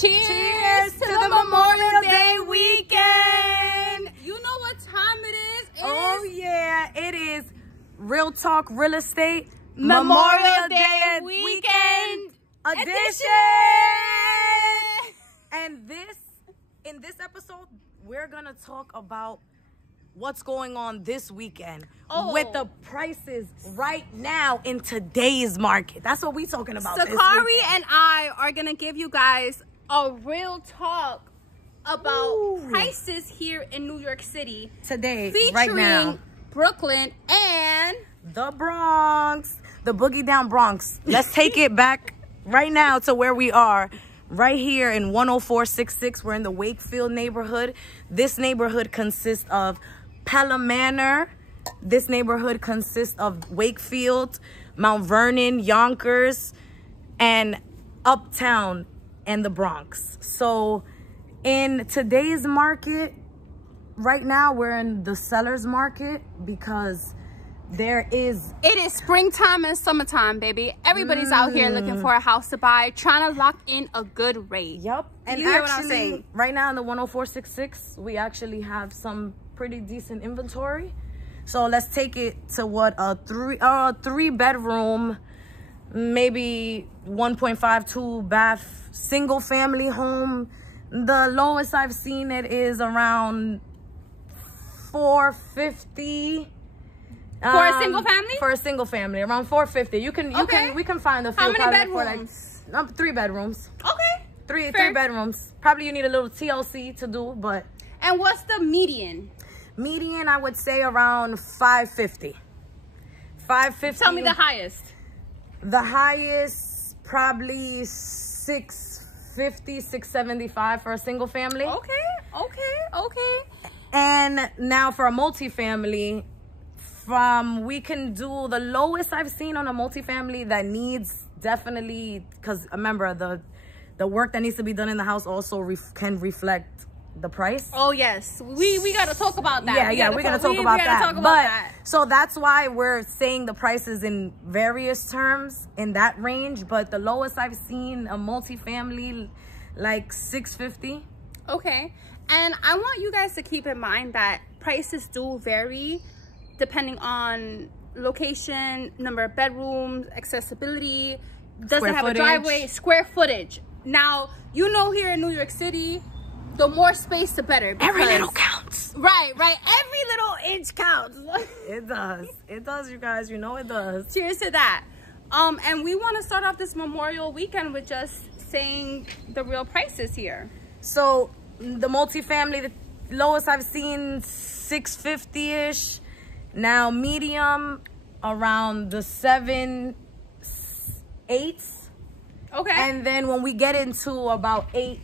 Cheers to the Memorial Day weekend. You know what time it is? Oh yeah, it is Real Talk Real Estate Memorial Day weekend edition. And in this episode, we're gonna talk about what's going on this weekend with the prices right now in today's market. That's what we're talking about. Sukari and I are gonna give you guys a real talk about prices here in New York City today, featuring right now. Brooklyn and the Bronx, the boogie down Bronx. Let's take it back right now to where we are. Right here in 10466, we're in the Wakefield neighborhood. This neighborhood consists of Pelham Manor. This neighborhood consists of Wakefield, Mount Vernon, Yonkers, and Uptown and the Bronx. So in today's market, right now we're in the seller's market because it is springtime and summertime, baby. Everybody's out here looking for a house to buy, trying to lock in a good rate. Yep. And you hear what I'm saying? Right now in the 10466, we actually have some pretty decent inventory. So let's take it to what a three bedroom, maybe 1.5, 2 bath, single family home. The lowest I've seen it is around $450. For a single family? For a single family, around $450. We can find a few. How many bedrooms? For like, 3 bedrooms. Okay. Three bedrooms. Probably you need a little TLC to do, but. And what's the median? Median, I would say around $550. $550. Tell me the highest. The highest, probably $650, $675 for a single family. Okay. And now for a multifamily, we can do the lowest I've seen on a multifamily that needs definitely, because remember the work that needs to be done in the house also can reflect the price. Oh yes, we gotta talk about that. We're gonna talk about that. So that's why we're saying the prices in various terms in that range. But the lowest I've seen a multifamily, like $650. Okay, and I want you guys to keep in mind that prices do vary depending on location, number of bedrooms, accessibility, does it have a driveway, square footage. Now, you know, here in New York City, the more space, the better. Every little counts. Right. Every little inch counts. It does, you guys. You know it does. Cheers to that. And we want to start off this Memorial weekend with just saying the real prices here. So, the multifamily, the lowest I've seen, $650-ish. Now, medium, around the 7, 8s. Okay. And then when we get into about 8,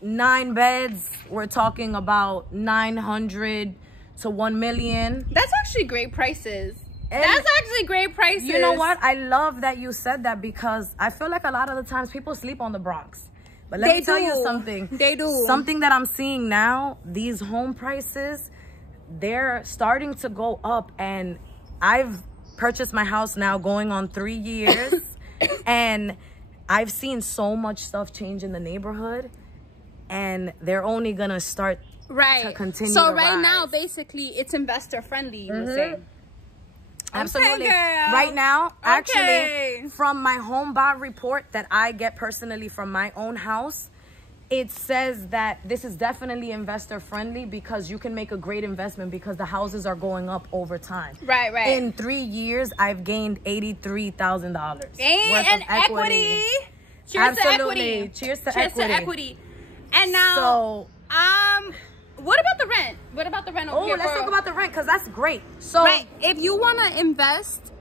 9 beds, we're talking about 900 to 1 million. That's actually great prices. You know what? I love that you said that because I feel like a lot of the times people sleep on the Bronx. But let me tell you something. They do. Something that I'm seeing now, these home prices, they're starting to go up. And I've purchased my house now going on 3 years. And I've seen so much stuff change in the neighborhood. And they're only going to start to continue So to right rise. now, basically, it's investor friendly, you would say. Absolutely. Okay, girl. Right now, actually, from my home buy report that I get personally from my own house, it says that this is definitely investor friendly because you can make a great investment because the houses are going up over time. Right. In 3 years, I've gained $83,000 worth of equity. Cheers to equity. Cheers to equity. And now, what about the rent? What about the rent over here? Let's talk about the rent because that's great. So, if you want to invest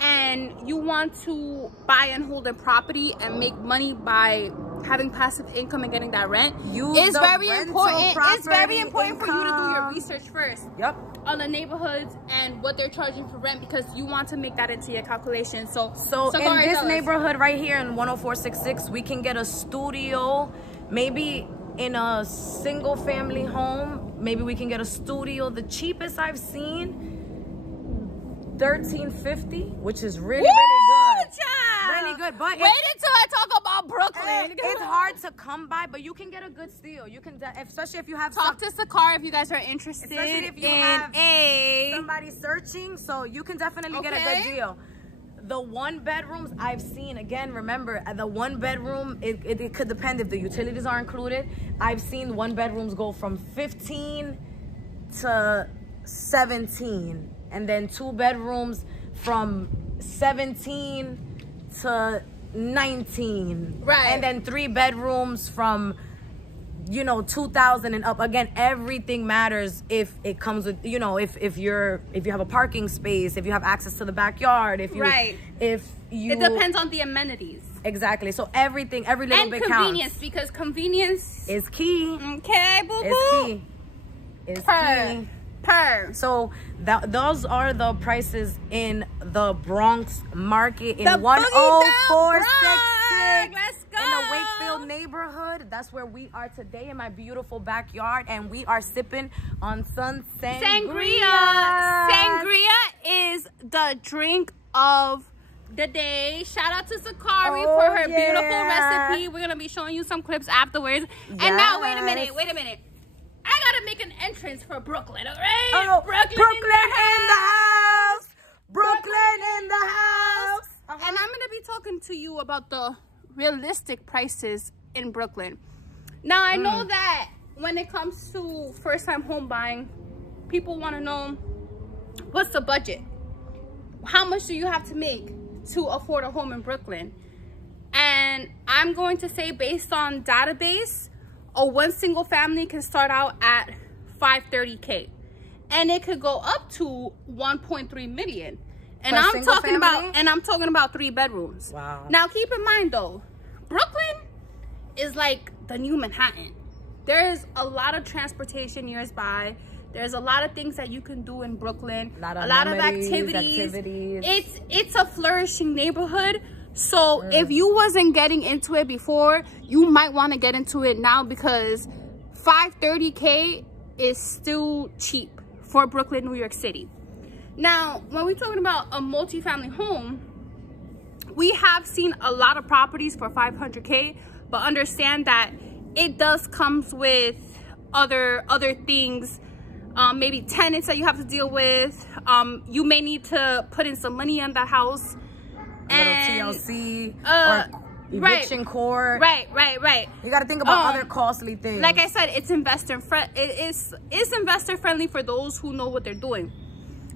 and you want to buy and hold a property and make money by having passive income and getting that rent, it's very important. It's very important for you to do your research first. Yep. On the neighborhoods and what they're charging for rent because you want to make that into your calculation. So in this neighborhood right here in 10466, we can get a studio, maybe in a single family home. Maybe we can get a studio. The cheapest I've seen, $1,350, which is really good. Child. Really good. But wait until I talk about Brookyln. It's hard to come by, but you can get a good steal. You can, especially if you have talk to Sukari if you guys are interested. Especially if you have somebody searching, so you can definitely get a good deal. The 1 bedrooms I've seen, again, remember, the 1 bedroom, it could depend if the utilities are included. I've seen 1 bedrooms go from 15 to 17, and then 2 bedrooms from 17 to 19, right? And then 3 bedrooms from, you know, 2,000 and up. Again, everything matters if it comes with, you know, if you have a parking space, if you have access to the backyard, if you it depends on the amenities. Exactly. So everything, every little bit counts. And convenience, because convenience is key. Okay, boo boo. Is key. So those are the prices in the Bronx market in 10466. Let's go. In the Wakefield neighborhood. That's where we are today in my beautiful backyard, and we are sipping on some sangria. Sangria is the drink of the day. Shout out to Sukari for her beautiful recipe. We're gonna be showing you some clips afterwards. Yes. And now wait a minute. I gotta make an entrance for Brookyln, all right? Oh, Brookyln in the house. Brookyln in the house. And I'm gonna be talking to you about the realistic prices in Brookyln. Now, I know that when it comes to first-time home buying, people want to know, what's the budget? How much do you have to make to afford a home in Brookyln? And I'm going to say, based on database, a 1 single family can start out at $530K, and it could go up to 1.3 million. And I'm talking about 3 bedrooms. Wow. Now keep in mind though, Brookyln is like the new Manhattan. There is a lot of transportation nearby. There's a lot of things that you can do in Brookyln. A lot of activities. It's a flourishing neighborhood. So if you wasn't getting into it before, you might want to get into it now, because $530K is still cheap for Brookyln, New York City. Now, when we're talking about a multi-family home, we have seen a lot of properties for $500K, but understand that it does comes with other things, maybe tenants that you have to deal with. You may need to put in some money on that house. Little TLC or eviction court. Right. You got to think about other costly things. Like I said, it's investor friendly for those who know what they're doing.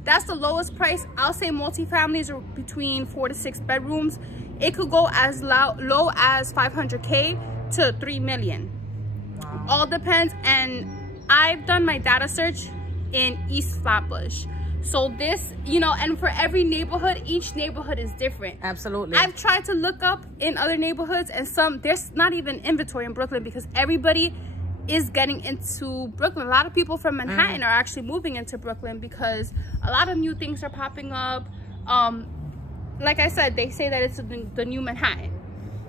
That's the lowest price. I'll say multi-families are between 4 to 6 bedrooms. It could go as low as $500K to $3 million. Wow. All depends. And I've done my data search in East Flatbush. So this, you know, and for every neighborhood, each neighborhood is different. Absolutely. I've tried to look up in other neighborhoods, and there's not even inventory in Brookyln, because everybody is getting into Brookyln. A lot of people from Manhattan are actually moving into Brookyln because a lot of new things are popping up. Like I said, they say that it's the new Manhattan.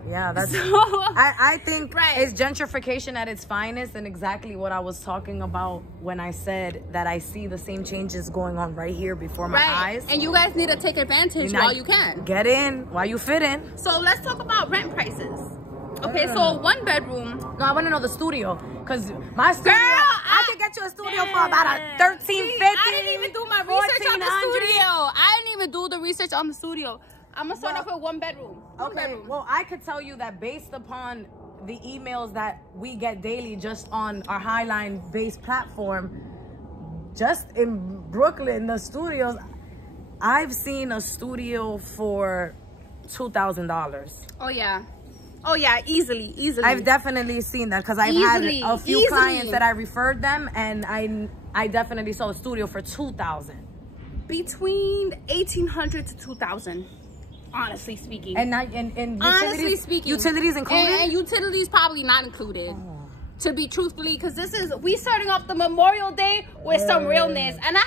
Yeah, that's I think it's gentrification at its finest, and exactly what I was talking about when I said that I see the same changes going on right here before my eyes. And you guys need to take advantage while you can. Get in while you fit in. So let's talk about rent prices. Okay, so 1 bedroom. No, I want to know the studio, because my studio, I could get you a studio for about $1,350. I didn't even do my research on the studio. I didn't even do the research on the studio. I'm gonna start off with 1 bedroom. Well, I could tell you that based upon the emails that we get daily just on our Highline based platform, just in Brookyln, the studios, I've seen a studio for $2,000. Oh yeah, easily. I've definitely seen that, because I've had a few clients that I referred them, and I definitely saw a studio for $2,000. Between $1,800 to $2,000. Honestly speaking. And utilities included? And utilities probably not included. To be truthfully, because we starting off the Memorial Day with some realness. And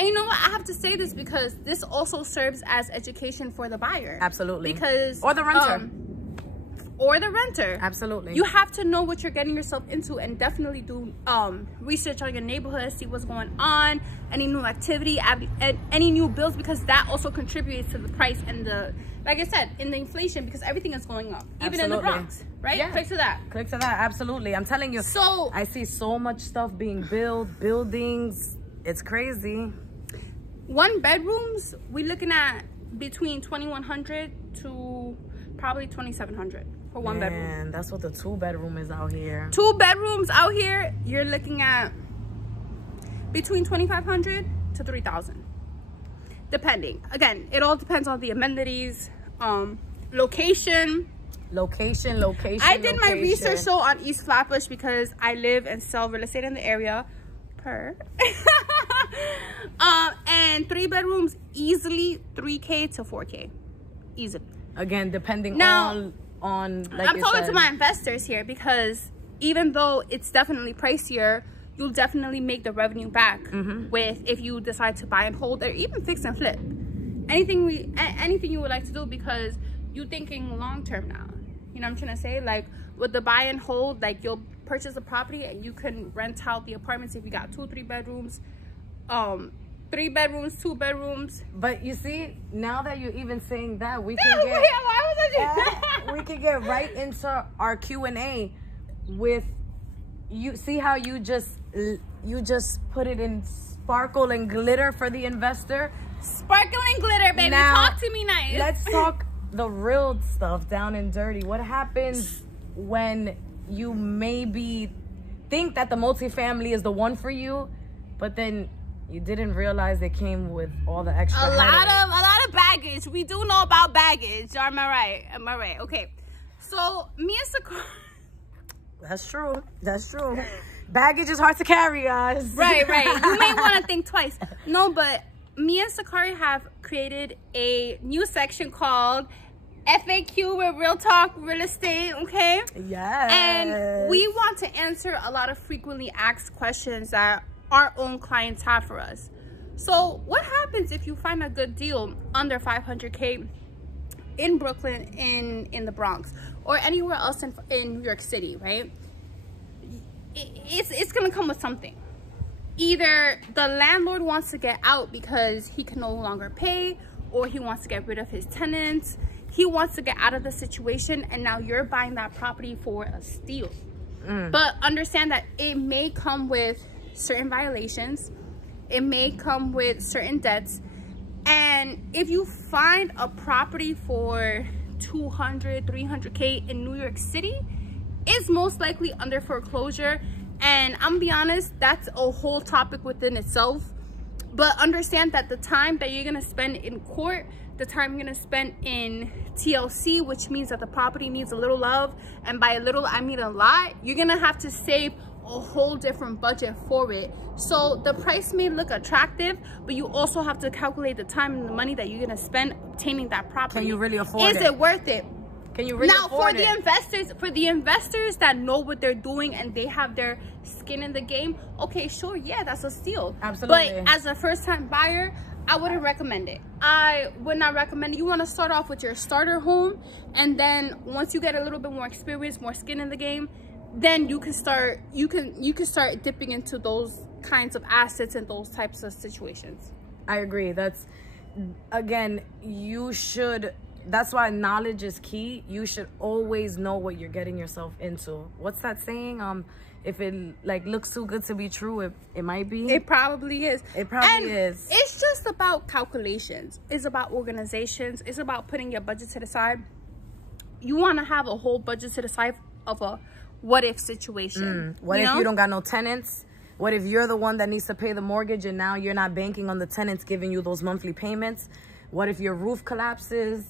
you know what, I have to say this because this also serves as education for the buyer. Absolutely. Because or the renter. or the renter. Absolutely. You have to know what you're getting yourself into, and definitely do research on your neighborhood, see what's going on, any new activity, any new bills, because that also contributes to the price and the, like I said, in the inflation, because everything is going up, even in the Bronx, right? Yeah. Click to that. Click to that. Absolutely. I'm telling you. So I see so much stuff being built, buildings. It's crazy. 1 bedrooms, we're looking at between 2,100 to probably 2,700 for 1 bedroom. And that's what the 2 bedroom is out here. 2 bedrooms out here, you're looking at between 2,500 to 3,000, depending. Again, it all depends on the amenities, location. I did my research show on East Flatbush because I live and sell real estate in the area. And 3 bedrooms, easily 3K to 4K, easily. Again, depending now, on like I'm talking to my investors here, because even though it's definitely pricier, you'll definitely make the revenue back with, if you decide to buy and hold, or even fix and flip. Anything you would like to do, because you're thinking long term now. You know what I'm trying to say? Like with the buy and hold, like you'll purchase a property and you can rent out the apartments if you got 2 3 bedrooms, 3 bedrooms, 2 bedrooms. But you see, now that you're even saying that, we can get we can get right into our Q&A with you. See how you just put it in sparkle and glitter for the investor. Sparkle and glitter, baby. Now, talk to me nice. Let's talk the real stuff, down and dirty. What happens when you maybe think that the multifamily is the one for you, but then you didn't realize it came with all the extra a lot of baggage. We do know about baggage. Am I right? Okay. So me and Sukari. That's true. Baggage is hard to carry, guys. Right. You may want to think twice. No, but me and Sukari have created a new section called FAQ with Real Talk Real Estate, okay? Yes. And we want to answer a lot of frequently asked questions that our own clients have for us. So what happens if you find a good deal under 500K in Brooklyn, in the Bronx, or anywhere else in New York City, right? It's gonna come with something. Either the landlord wants to get out because he can no longer pay, or he wants to get rid of his tenants. He wants to get out of the situation, and now you're buying that property for a steal. But understand that it may come with certain violations. It may come with certain debts. And if you find a property for 200, 300K in New York City, it's most likely under foreclosure. And I'm gonna be honest, that's a whole topic within itself. But understand that the time that you're gonna spend in court, the time you're gonna spend in TLC, which means that the property needs a little love, and by a little I mean a lot, you're gonna have to save a whole different budget for it. So the price may look attractive, but you also have to calculate the time and the money that you're gonna spend obtaining that property. Can you really afford it? Is it worth it? Can you really afford it? Now, for the investors that know what they're doing and they have their skin in the game, okay, sure, yeah, that's a steal. Absolutely. But as a first-time buyer, I wouldn't recommend it. I would not recommend it. You want to start off with your starter home, and then once you get a little bit more experience, more skin in the game, then you can start dipping into those kinds of assets and those types of situations. I agree. That's, again, that's why knowledge is key. You should always know what you're getting yourself into. What's that saying? If it looks too good to be true, it might be. It probably is. It probably is. It's just about calculations. It's about organizations. It's about putting your budget to the side. You want to have a whole budget to the side of a what if situation. What if you don't got no tenants? What if you're the one that needs to pay the mortgage and now you're not banking on the tenants giving you those monthly payments? What if your roof collapses?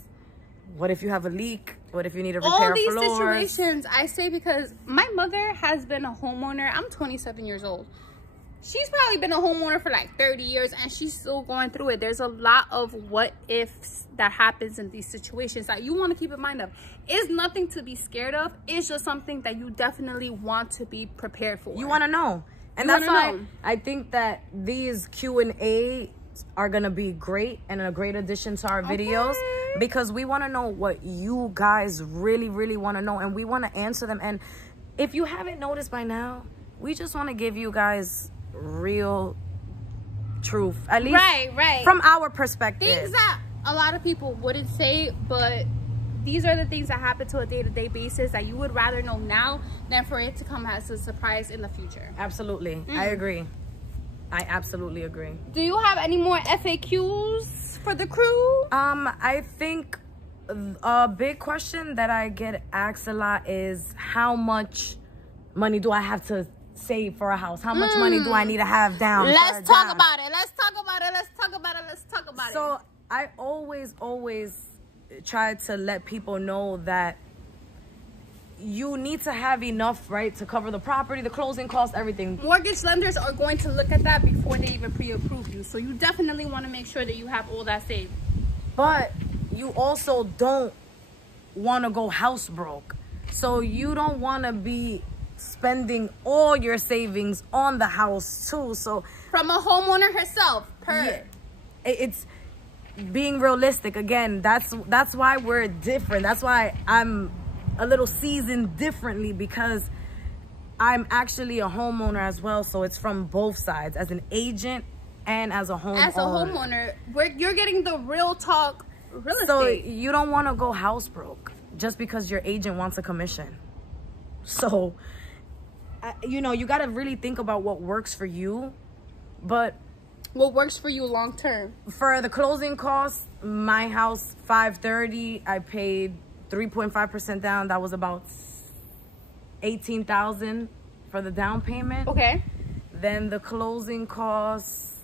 What if you have a leak? What if you need to repair floors? All these situations, I say, because my mother has been a homeowner. I'm 27 years old. She's probably been a homeowner for like 30 years, and she's still going through it. There's a lot of what ifs that happens in these situations that you want to keep in mind of. It's nothing to be scared of. It's just something that you definitely want to be prepared for. You want to know. And that's why I think that these Q&A are going to be great and a great addition to our videos. Because we want to know what you guys really, really want to know. And we want to answer them. And if you haven't noticed by now, we just want to give you guys real truth. At least from our perspective. Things that a lot of people wouldn't say, but these are the things that happen to a day-to-day basis that you would rather know now than for it to come as a surprise in the future. Absolutely. I agree. I absolutely agree. Do you have any more FAQs for the crew? I think a big question that I get asked a lot is how much money do I have to save for a house? How much money do I need to have down? Let's talk about it. Let's talk about it. Let's talk about it. Let's talk about it. So I always try to let people know that you need to have enough, right, to cover the property, the closing costs, everything. Mortgage lenders are going to look at that before they even pre-approve you. So you definitely want to make sure that you have all that saved. But you also don't want to go house broke. So you don't want to be spending all your savings on the house too. So from a homeowner herself, it's being realistic. Again, that's why we're different. That's why I'm a little seasoned differently, because I'm actually a homeowner as well. So it's from both sides, as an agent and as a homeowner. As a homeowner, you're getting the real talk real estate. So you don't want to go house broke just because your agent wants a commission. So, you know, you got to really think about what works for you. But what works for you long term? For the closing costs, my house, $530, I paid 3.5% down. That was about $18,000 for the down payment. Okay. Then the closing costs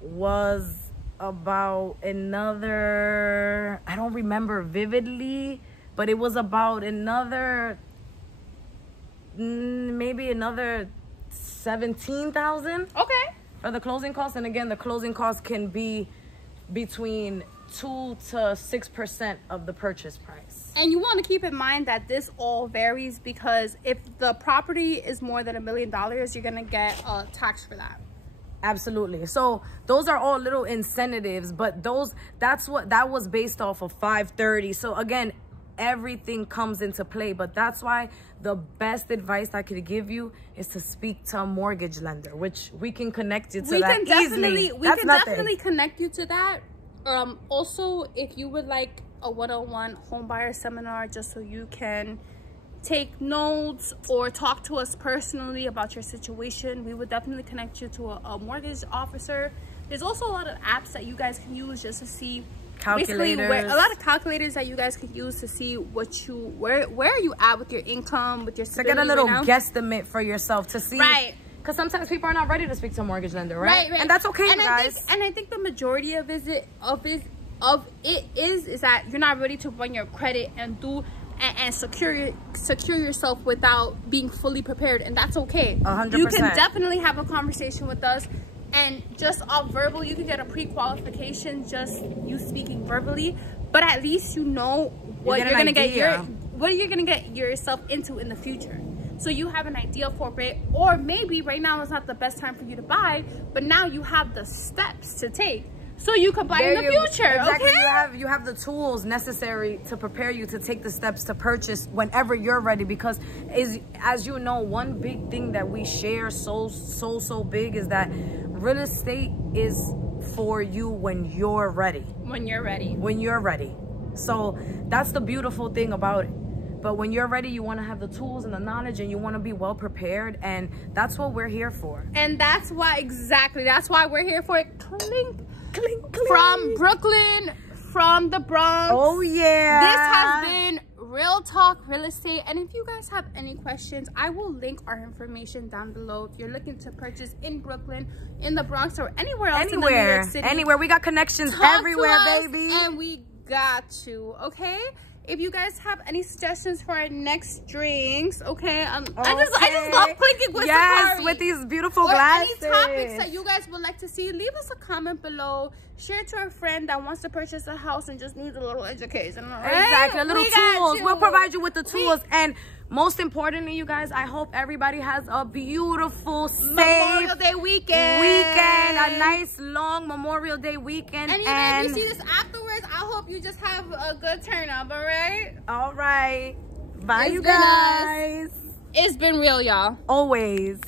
was about another, I don't remember vividly, but it was about another, maybe another $17,000. Okay. For the closing costs. And again, the closing costs can be between 2 to 6% of the purchase price. And you want to keep in mind that this all varies, because if the property is more than $1 million, you're going to get a tax for that. Absolutely. So those are all little incentives, but that was based off of 530. So again, everything comes into play. But that's why the best advice I could give you is to speak to a mortgage lender, which we can connect you to that easily. We can definitely connect you to that. Also, if you would like a one-on-one home buyer seminar, just so you can take notes or talk to us personally about your situation, we would definitely connect you to a mortgage officer. There's also a lot of apps that you guys can use just to see calculators. A lot of calculators that you guys can use to see where are you at with your income, with your stability. To get a little guesstimate for yourself to see. Right. Because sometimes people are not ready to speak to a mortgage lender, right? And that's okay, guys. I think the majority of it is that you're not ready to run your credit and secure yourself without being fully prepared, and that's okay. 100%. You can definitely have a conversation with us, and just off verbal, you can get a pre-qualification, just you speaking verbally. But at least you know what you're gonna get yourself into in the future. So you have an idea for it, or maybe right now is not the best time for you to buy, but now you have the steps to take so you can buy in the future. Exactly. Okay? You have the tools necessary to prepare you to take the steps to purchase whenever you're ready. Because as you know, one big thing that we share so big is that real estate is for you when you're ready. When you're ready. When you're ready. So that's the beautiful thing about it. But when you're ready, you want to have the tools and the knowledge, and you want to be well prepared, and that's what we're here for. And that's why we're here for it. Clink, clink, clink. From Brooklyn, from the Bronx. Oh yeah. This has been Real Talk Real Estate. And if you guys have any questions, I will link our information down below. If you're looking to purchase in Brooklyn, in the Bronx, or anywhere else in New York City, anywhere, we got connections everywhere, baby. And we got you, okay? If you guys have any suggestions for our next drinks, okay? I just love clinking with Sukari. With these beautiful glasses. Any topics that you guys would like to see, leave us a comment below. Share to a friend that wants to purchase a house and just needs a little education. Exactly, a little tools. We'll provide you with the tools. And most importantly, you guys, I hope everybody has a beautiful, safe Memorial Day weekend. A nice, long Memorial Day weekend. And even if you see this afterwards, I hope you just have a good turn up, all right? All right. Bye, you guys. It's been real, y'all. Always.